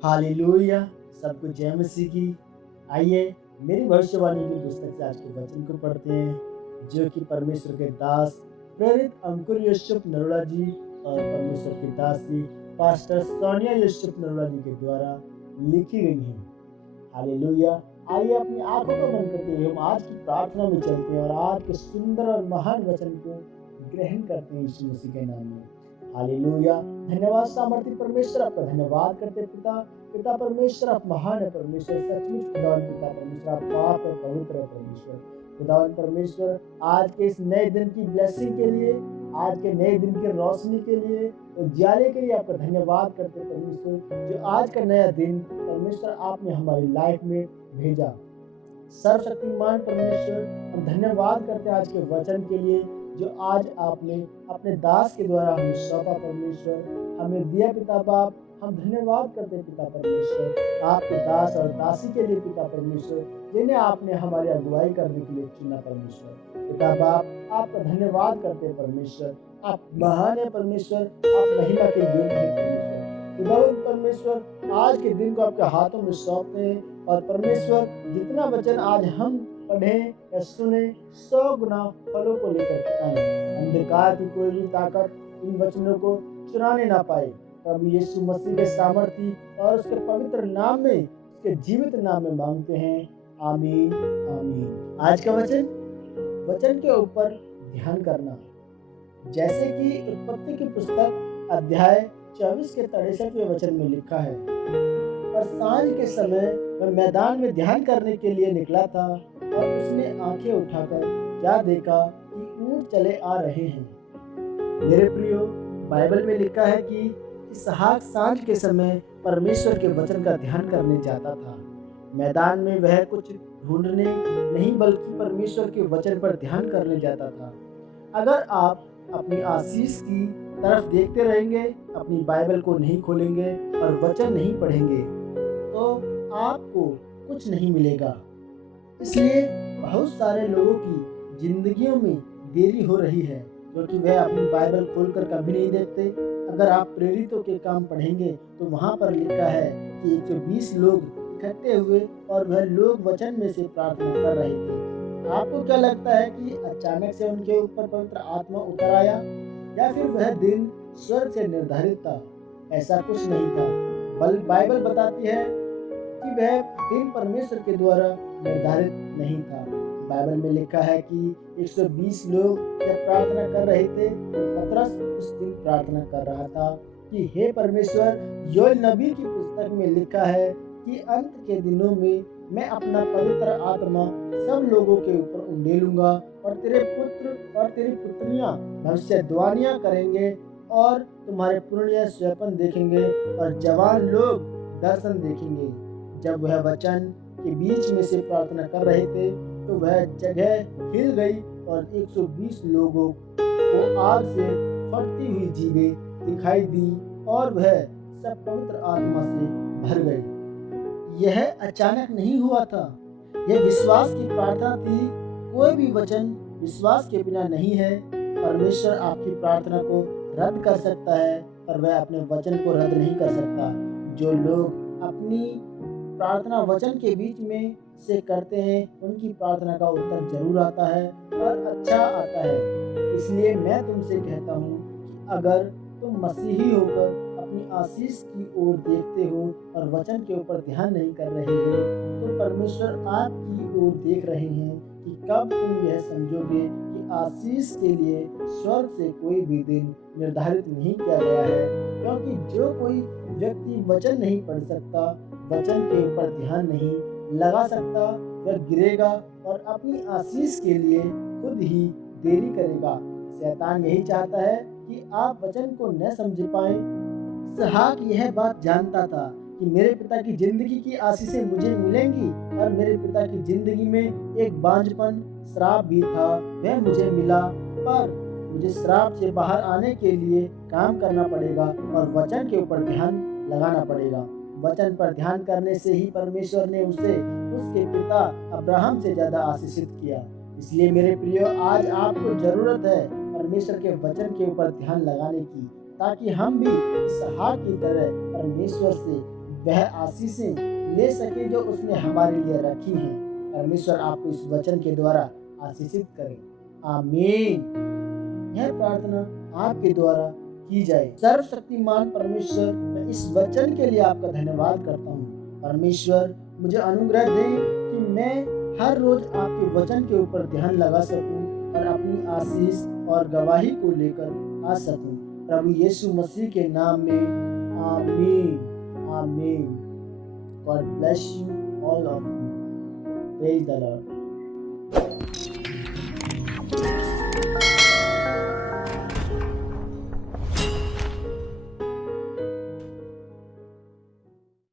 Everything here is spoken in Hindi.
हालेलुया। सबको जय मसीह की। आइए मेरी भविष्यवाणी की पुस्तक से आज के वचन को पढ़ते हैं, जो कि परमेश्वर के दास प्रेरित अंकुर यशुप नरोला जी और परमेश्वर की दासी पास्टर सोनिया यशुप नरोला जी के द्वारा लिखी गई है। हालेलुया। आइए अपनी आंखों को बंद करते हुए हम आज की प्रार्थना में चलते हैं और आज के सुंदर और महान वचन को ग्रहण करते हैं यीशु मसीह के नाम में। हालेलुया। धन्यवाद सामर्थी परमेश्वर, आपका धन्यवाद करते पिता परमेश्वर, आप महान है परमेश्वर, सचमुच खुदावन पिता परमेश्वर, आप पाक और पवित्र है परमेश्वर। खुदावन परमेश्वर, आज के इस नए दिन की ब्लेसिंग के लिए, आज के नए दिन की रोशनी के लिए, उजाले के लिए आपका धन्यवाद करते परमेश्वर। जो आज का नया दिन परमेश्वर आपने हमारी लाइफ में भेजा, सर्वशक्तिमान परमेश्वर, हम धन्यवाद करते हैं आज के वचन के लिए जो आज आपने अपने दास के द्वारा हमें सौंपा परमेश्वर, हमें दिया पिता बाप। हम धन्यवाद करते हैं पिता परमेश्वर आपके दास और दासी के लिए पिता परमेश्वर, जिन्हें आपने हमारी अगुवाई करने के लिए चुना परमेश्वर। पिता बाप, आपका धन्यवाद करते हैं परमेश्वर, आप महान है परमेश्वर, आप महिमा के योग्य हैं परमेश्वर। खुदावंद परमेश्वर, आज के दिन को आपके हाथों में सौंपते हैं और परमेश्वर जितना वचन आज हम पढ़ें या सुने 100 गुना फलों को लेकर के आए। अंधकार की कोई भी ताकत इन वचनों को चुराने ना पाए। प्रभु यीशु मसीह के सामर्थी और उसके पवित्र नाम में, उसके जीवित नाम में मांगते हैं, आमीन आमीन। आज का वचन के ऊपर ध्यान करना, जैसे कि उत्पत्ति की पुस्तक अध्याय 24 के 63वें वचन में लिखा है, और सांझ के समय वह मैदान में ध्यान करने के लिए निकला था और उसने आंखें उठाकर क्या देखा कि ऊंट चले आ रहे हैं। मेरे प्रियो, बाइबल में लिखा है कि इसहाक सांझ के समय परमेश्वर के वचन का ध्यान करने जाता था। मैदान में वह कुछ ढूंढने नहीं बल्कि परमेश्वर के वचन पर ध्यान करने जाता था। अगर आप अपनी आशीष की तरफ देखते रहेंगे, अपनी बाइबल को नहीं खोलेंगे और वचन नहीं पढ़ेंगे, तो आपको कुछ नहीं मिलेगा। इसलिए बहुत सारे लोगों की जिंदगियों में देरी हो रही है, क्योंकि वह अपनी बाइबल खोलकर कभी नहीं देखते। अगर आप प्रेरितों के काम पढ़ेंगे तो वहाँ पर लिखा है कि 120 लोग इकट्ठे हुए और वह लोग वचन में से प्रार्थना कर रहे थे। आपको क्या लगता है कि अचानक से उनके ऊपर पवित्र आत्मा उतर आया, या फिर वह दिन स्वर्ग से निर्धारित था? ऐसा कुछ नहीं था। बाइबल बताती है कि वह दिन परमेश्वर के द्वारा निर्धारित नहीं था। बाइबल में लिखा है कि 120 लोग जब प्रार्थना कर रहे थे तो पतरस उस दिन प्रार्थना कर रहा था कि हे परमेश्वर, योएल नबी की पुस्तक में लिखा है कि अंत के दिनों में मैं अपना पवित्र आत्मा सब लोगों के ऊपर उंडेलूंगा और तेरे पुत्र और तेरी पुत्रियां भविष्यवाणियां करेंगे और तुम्हारे पुरनिया स्वप्न देखेंगे और जवान लोग दर्शन देखेंगे। जब वह वचन के बीच में से प्रार्थना कर रहे थे तो वह जगह हिल गई और 120 लोगों को आग से फटती हुई जीभें दिखाई दी और वह सब पवित्र आत्मा से भर गई। यह अचानक नहीं हुआ था, यह विश्वास की प्रार्थना थी। कोई भी वचन विश्वास के बिना नहीं है। परमेश्वर आपकी प्रार्थना को रद्द कर सकता है, पर वह अपने वचन को रद्द नहीं कर सकता। जो लोग अपनी प्रार्थना वचन के बीच में से करते हैं, उनकी प्रार्थना का उत्तर जरूर आता है और अच्छा आता है। इसलिए मैं तुमसे कहता हूँ कि अगर तुम मसीही होकर अपनी आशीष की ओर देखते हो और वचन के ऊपर ध्यान नहीं कर रहे हो, तो परमेश्वर आपकी ओर देख रहे हैं कि कब तुम यह समझोगे कि आशीष के लिए स्वर्ग से कोई भी दिन निर्धारित नहीं किया गया है। क्योंकि जो कोई व्यक्ति वचन नहीं पढ़ सकता, वचन के ऊपर ध्यान नहीं लगा सकता, वह गिरेगा और अपनी आशीष के लिए खुद ही देरी करेगा। शैतान यही चाहता है कि आप वचन को न समझ पाएं। इसहाक यह बात जानता था कि मेरे पिता की जिंदगी की आशीषें मुझे मिलेंगी, और मेरे पिता की जिंदगी में एक बांझपन श्राप भी था, वह मुझे मिला, पर मुझे श्राप से बाहर आने के लिए काम करना पड़ेगा और वचन के ऊपर ध्यान लगाना पड़ेगा। वचन पर ध्यान करने से ही परमेश्वर ने उसे उसके पिता अब्राहम से ज्यादा आशीषित किया। इसलिए मेरे प्रियो, आज आपको जरूरत है परमेश्वर के वचन के ऊपर ध्यान लगाने की, ताकि हम भी इसहाक की तरह परमेश्वर से वह आशीषें ले सके जो उसने हमारे लिए रखी हैं। परमेश्वर आपको इस वचन के द्वारा आशीषित करे। आमीन। यह प्रार्थना आपके द्वारा की जाए। सर्वशक्तिमान परमेश्वर, मैं इस वचन के लिए आपका धन्यवाद करता हूँ। परमेश्वर, मुझे अनुग्रह दें कि मैं हर रोज आपके वचन के ऊपर ध्यान लगा सकूं और अपनी आशीष और गवाही को लेकर आ सकूं। प्रभु यीशु मसीह के नाम में आमीन। आमीन। God bless you all of you. Praise the Lord.